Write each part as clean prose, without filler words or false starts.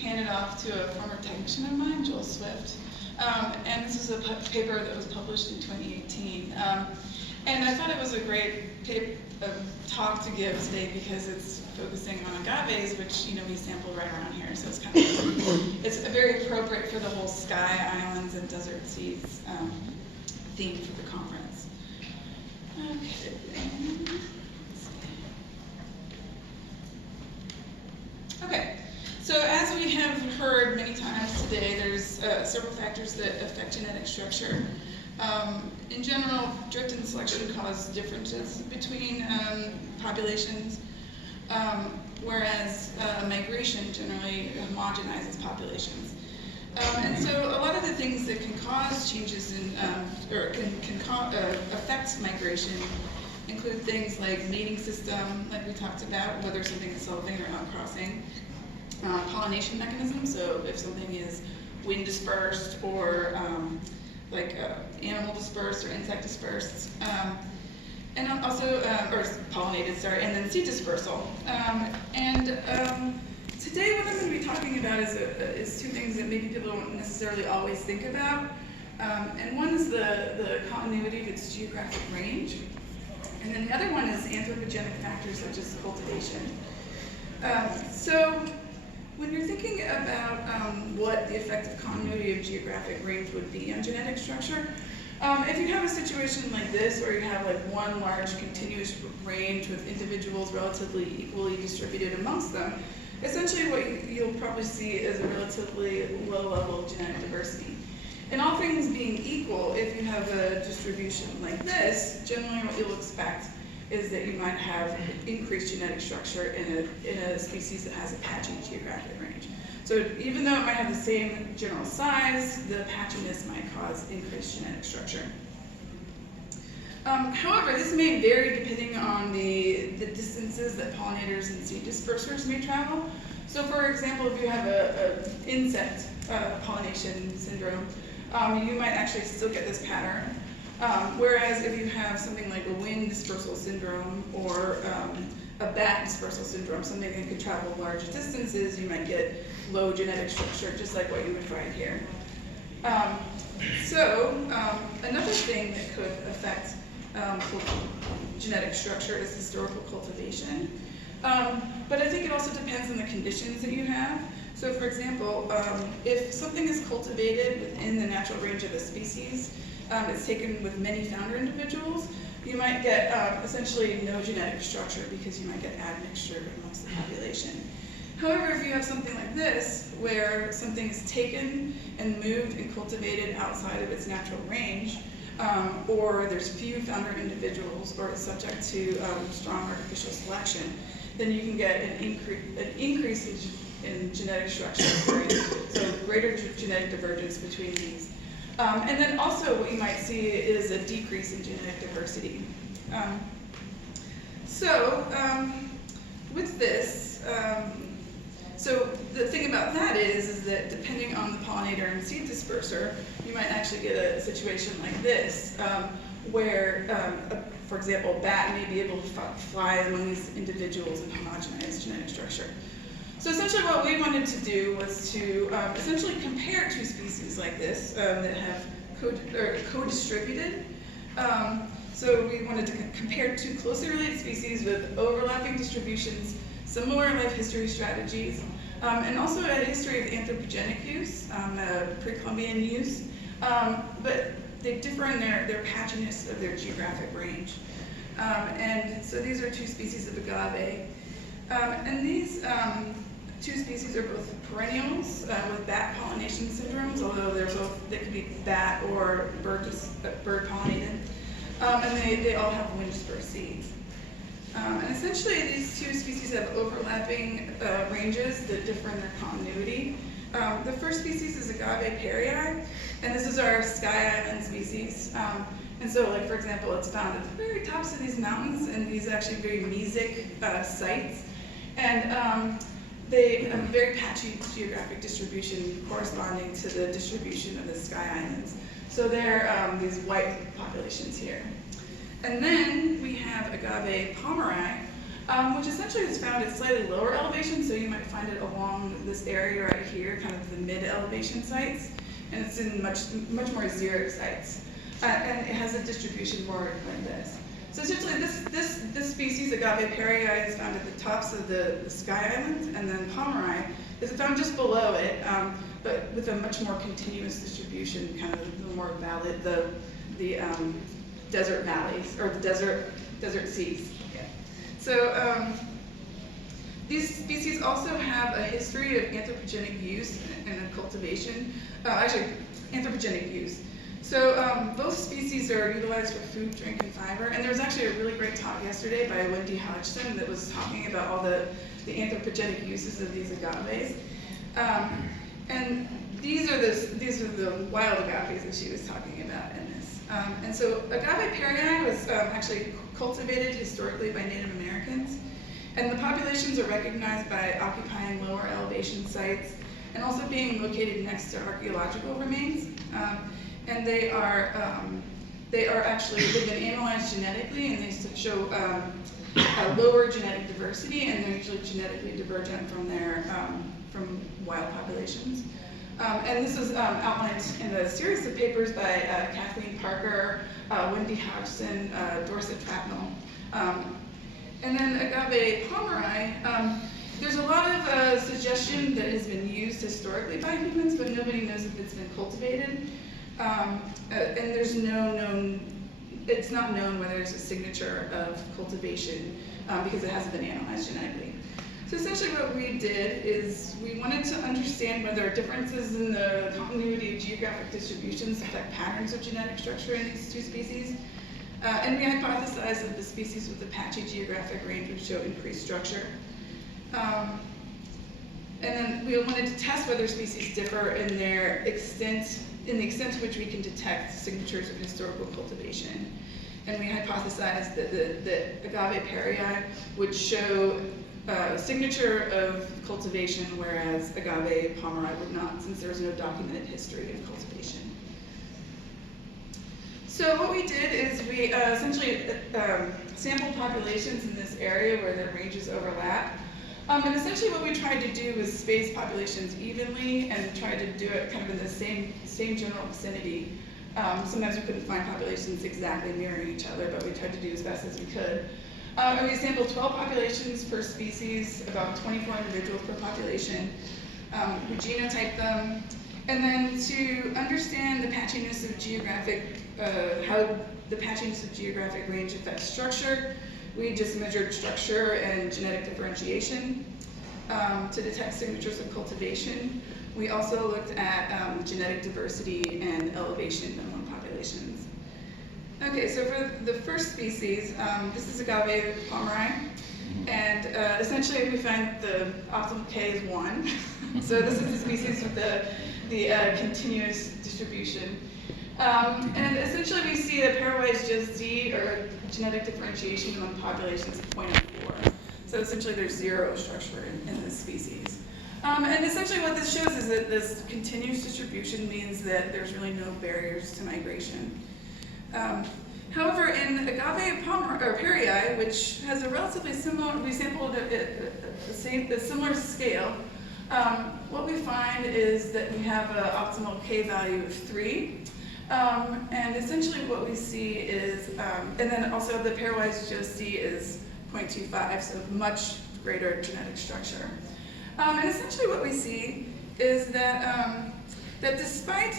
handed off to a former technician of mine, Joel Swift. And this is a paper that was published in 2018. And I thought it was a great talk to give today because it's focusing on agaves, which we sample right around here. So it's kind of it's very appropriate for the whole sky islands and desert seeds theme for the conference. Okay, so as we have heard many times today, there's several factors that affect genetic structure. In general, drift and selection cause differences between populations, whereas migration generally homogenizes populations. And so a lot of the things that can cause changes in, or can affect migration include things like mating system, like we talked about, whether something is selfing or outcrossing, pollination mechanism, so if something is wind dispersed or animal dispersed or insect dispersed, and also, or pollinated, sorry, and then seed dispersal. Today what I'm going to be talking about is two things that maybe people don't necessarily always think about. And one is the continuity of its geographic range. And then the other one is anthropogenic factors such as cultivation. So when you're thinking about what the effect of continuity of geographic range would be on genetic structure, if you have a situation like this, where you have like one large continuous range with individuals relatively equally distributed amongst them, essentially what you'll probably see is a relatively low level of genetic diversity. And all things being equal, if you have a distribution like this, generally what you'll expect is that you might have increased genetic structure in a species that has a patchy geographic range. So even though it might have the same general size, the patchiness might cause increased genetic structure. However, this may vary depending on the distances that pollinators and seed dispersers may travel. So for example, if you have an insect pollination syndrome, you might actually still get this pattern. Whereas if you have something like a wind dispersal syndrome or a bat dispersal syndrome, something that could travel large distances, you might get low genetic structure, just like what you would find here. Another thing that could affect genetic structure is historical cultivation. But I think it also depends on the conditions that you have. So for example, if something is cultivated within the natural range of a species, it's taken with many founder individuals, you might get essentially no genetic structure because you might get admixture amongst the population. However, if you have something like this, where something is taken and moved and cultivated outside of its natural range, or there's few founder individuals, or it's subject to strong artificial selection, then you can get an increase in genetic structure, so greater genetic divergence between these. And then also what you might see is a decrease in genetic diversity. With this, so the thing about that is that depending on the pollinator and seed disperser, you might actually get a situation like this, where, for example, a bat may be able to fly among these individuals and homogenize genetic structure. So essentially what we wanted to do was to essentially compare two species like this that have co-distributed. So we wanted to compare two closely related species with overlapping distributions, similar life history strategies, and also a history of anthropogenic use, pre-Columbian use, but they differ in their patchiness of their geographic range. And so these are two species of agave. And these two species are both perennials with bat pollination syndromes, although they could be bat or bird pollinated. And they all have wind dispersed seeds. And essentially these two species have overlapping ranges that differ in their continuity. The first species is Agave perii, and this is our sky island species. And so, like for example, it's found at the very tops of these mountains in these actually very mesic sites. And they have a very patchy geographic distribution corresponding to the distribution of the sky islands. So they're these white populations here. And then we have Agave pomerii, which essentially is found at slightly lower elevation, so you might find it along this area right here, kind of the mid-elevation sites, and it's in much more xeric sites. And it has a distribution more like this. So essentially this species, Agave perii, is found at the tops of the Sky Islands, and then Pomeroy is found just below it, but with a much more continuous distribution, kind of the more valley, the desert valleys, or the desert seas. Yeah. So these species also have a history of anthropogenic use and cultivation, actually anthropogenic use. So both species are utilized for food, drink, and fiber. And there was actually a really great talk yesterday by Wendy Hodgson that was talking about all the anthropogenic uses of these agaves. And these are the wild agaves that she was talking about in this. And so Agave perii was actually cultivated historically by Native Americans. And the populations are recognized by occupying lower elevation sites and also being located next to archaeological remains. And they've been analyzed genetically, and they show a lower genetic diversity, and they're usually genetically divergent from wild populations. And this was outlined in a series of papers by Kathleen Parker, Wendy Hodgson, Dorset Trapnell. And then Agave pomeroy, there's a lot of suggestion that has been used historically by humans, but nobody knows if it's been cultivated. And there's it's not known whether it's a signature of cultivation because it hasn't been analyzed genetically. So essentially what we did is we wanted to understand whether differences in the continuity of geographic distributions affect patterns of genetic structure in these two species. And we hypothesized that the species with the patchy geographic range would show increased structure. And then we wanted to test whether species differ in the extent to which we can detect signatures of historical cultivation. And we hypothesized that Agave perii would show a signature of cultivation, whereas Agave pomeroy would not, since there was no documented history of cultivation. So what we did is we essentially sampled populations in this area where their ranges overlap. And essentially what we tried to do was space populations evenly and tried to do it kind of in the same general vicinity. Sometimes we couldn't find populations exactly mirroring each other, but we tried to do as best as we could. And we sampled 12 populations per species, about 24 individuals per population. We genotyped them. And then to understand the patchiness of how the patchiness of geographic range affects structure, we just measured structure and genetic differentiation to detect signatures of cultivation. We also looked at genetic diversity and elevation among populations. Okay, so for the first species, this is Agave pomeroy, and essentially we find that the optimal K is 1. So this is the species with the continuous distribution. And essentially we see that pairwise just Z, or genetic differentiation among populations, of 0.04. So essentially there's zero structure in this species. And essentially what this shows is that this continuous distribution means that there's really no barriers to migration. However, in Agave perii, which has a relatively similar, we sampled a similar scale, what we find is that we have an optimal K value of 3. And essentially what we see is, and then also the pairwise GOC is 0.25, so much greater genetic structure. And essentially what we see is that, that despite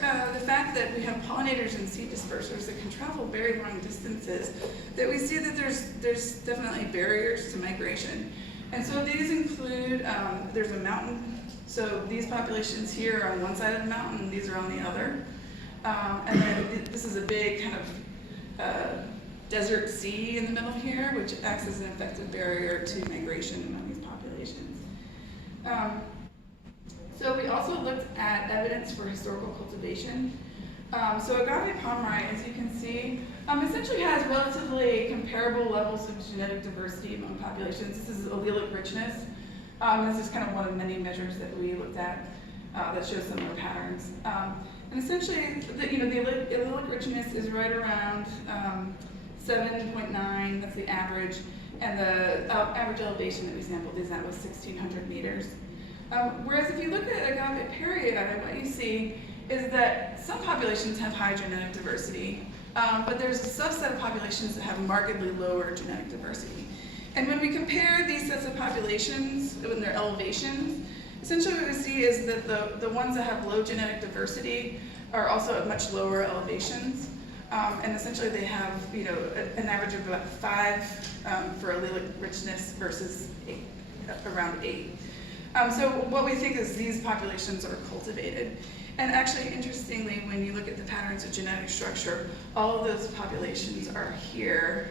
the fact that we have pollinators and seed dispersers that can travel very long distances, that we see that there's definitely barriers to migration. And so these include, there's a mountain, so these populations here are on one side of the mountain and these are on the other. And then this is a big kind of desert sea in the middle here, which acts as an effective barrier to migration among these populations. So we also looked at evidence for historical cultivation. So Agave pomeroy, as you can see, essentially has relatively comparable levels of genetic diversity among populations. This is allelic richness. This is kind of one of many measures that we looked at that shows similar patterns. And essentially, the allelic richness is right around 7.9, that's the average. and the average elevation that we sampled is that was 1,600 meters. Whereas if you look at Agave perii, what you see is that some populations have high genetic diversity, but there's a subset of populations that have markedly lower genetic diversity. And when we compare these sets of populations with their elevations, essentially what we see is that the ones that have low genetic diversity are also at much lower elevations. And essentially they have, an average of about 5 for allelic richness versus around 8. So what we think is these populations are cultivated. And actually, interestingly, when you look at the patterns of genetic structure, all of those populations are here.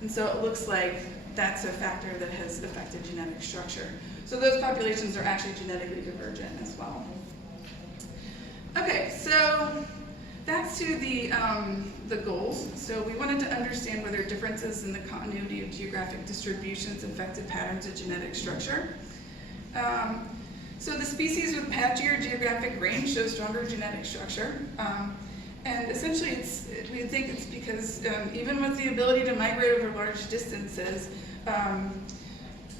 And so it looks like that's a factor that has affected genetic structure. So those populations are actually genetically divergent as well. Okay, so that's to the goals. So we wanted to understand whether differences in the continuity of geographic distributions affected patterns of genetic structure. So the species with patchier geographic range show stronger genetic structure. And essentially we think it's because even with the ability to migrate over large distances,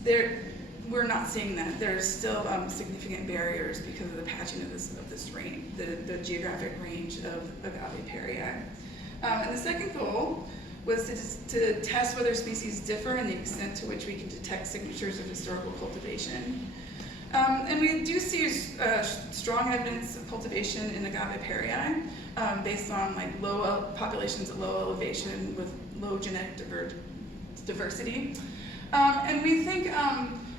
we're not seeing that. There's still significant barriers because of the patchiness of this range, the geographic range of Agave perii. And the second goal was to test whether species differ in the extent to which we can detect signatures of historical cultivation. And we do see strong evidence of cultivation in Agave perii based on low populations at low elevation with low genetic diversity. And we think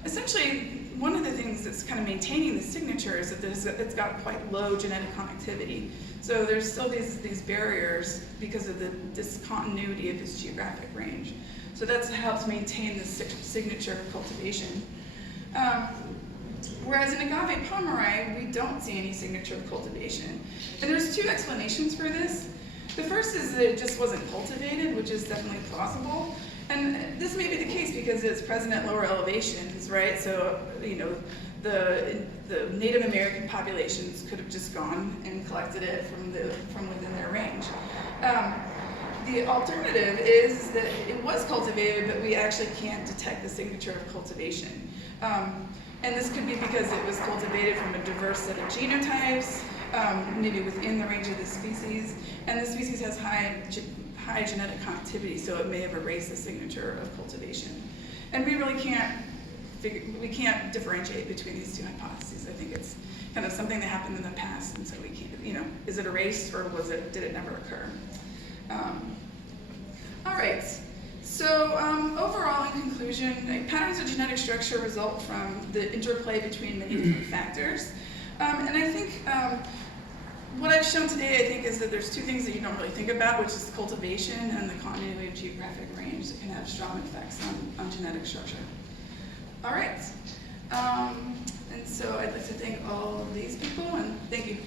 essentially one of the things that's kind of maintaining the signature is that it's got quite low genetic connectivity. So there's still these barriers because of the discontinuity of this geographic range. So that helps maintain the signature of cultivation. Whereas in Agave pomeroy, we don't see any signature of cultivation. And there's 2 explanations for this. The first is that it just wasn't cultivated, which is definitely plausible. And this may be the case because it's present at lower elevations, right? So, the Native American populations could have just gone and collected it from within their range. The alternative is that it was cultivated, but we actually can't detect the signature of cultivation. And this could be because it was cultivated from a diverse set of genotypes, maybe within the range of the species, and the species has high genetic connectivity, so it may have erased the signature of cultivation. And we really can't differentiate between these 2 hypotheses. I think it's kind of something that happened in the past, and so we can't, is it erased or did it never occur? All right. So overall, in conclusion, patterns of genetic structure result from the interplay between many different factors. And I think what I've shown today, I think, is that there's 2 things that you don't really think about, which is cultivation and the continuity of geographic range that can have strong effects on genetic structure. All right. And so I'd like to thank all of these people, and thank you.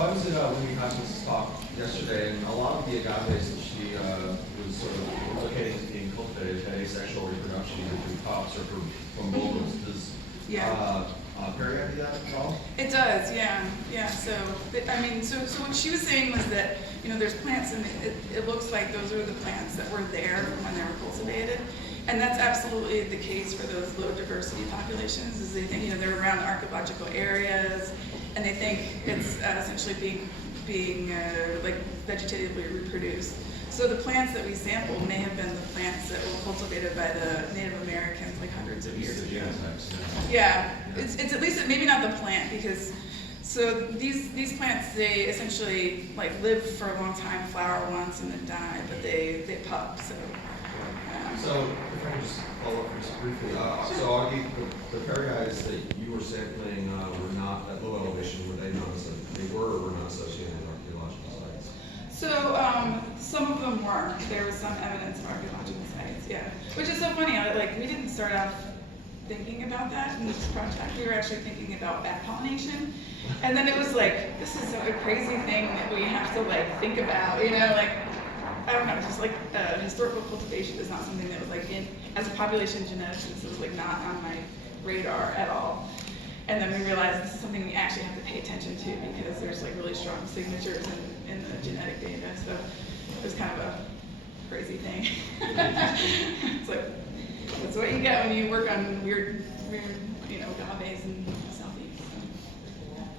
I was at Wendy Hodgson's talk yesterday, and a lot of the agaves that she was sort of replicating as being cultivated had asexual reproduction either through tops or from bulbs. Does perii do that at all? It does, yeah. So what she was saying was that there's plants, and it looks like those are the plants that were there when they were cultivated. And that's absolutely the case for those low diversity populations, is they think they're around archaeological areas, and they think it's essentially being vegetatively reproduced. So the plants that we sampled may have been the plants that were cultivated by the Native Americans hundreds of years ago. Yeah, it's at least maybe not the plant, because so these plants, they essentially live for a long time, flower once and then die, but they pup. So if I can just follow up just briefly, so Augie, the perii that you were sampling were not at low elevation. Were they not? They were or were not associated with archaeological sites? So some of them were. There was some evidence of archaeological sites, yeah. Which is so funny. We didn't start off thinking about that in this project. We were actually thinking about bat pollination, and then it was this is a crazy thing that we have to think about. I don't know, just historical cultivation is not something that was as a population geneticist, it was not on my radar at all. And then we realized this is something we actually have to pay attention to because there's like really strong signatures in the genetic data. So it was kind of a crazy thing. It's like, that's what you get when you work on weird, agaves in the southeast. So.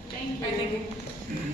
Thank you. All right, thank you.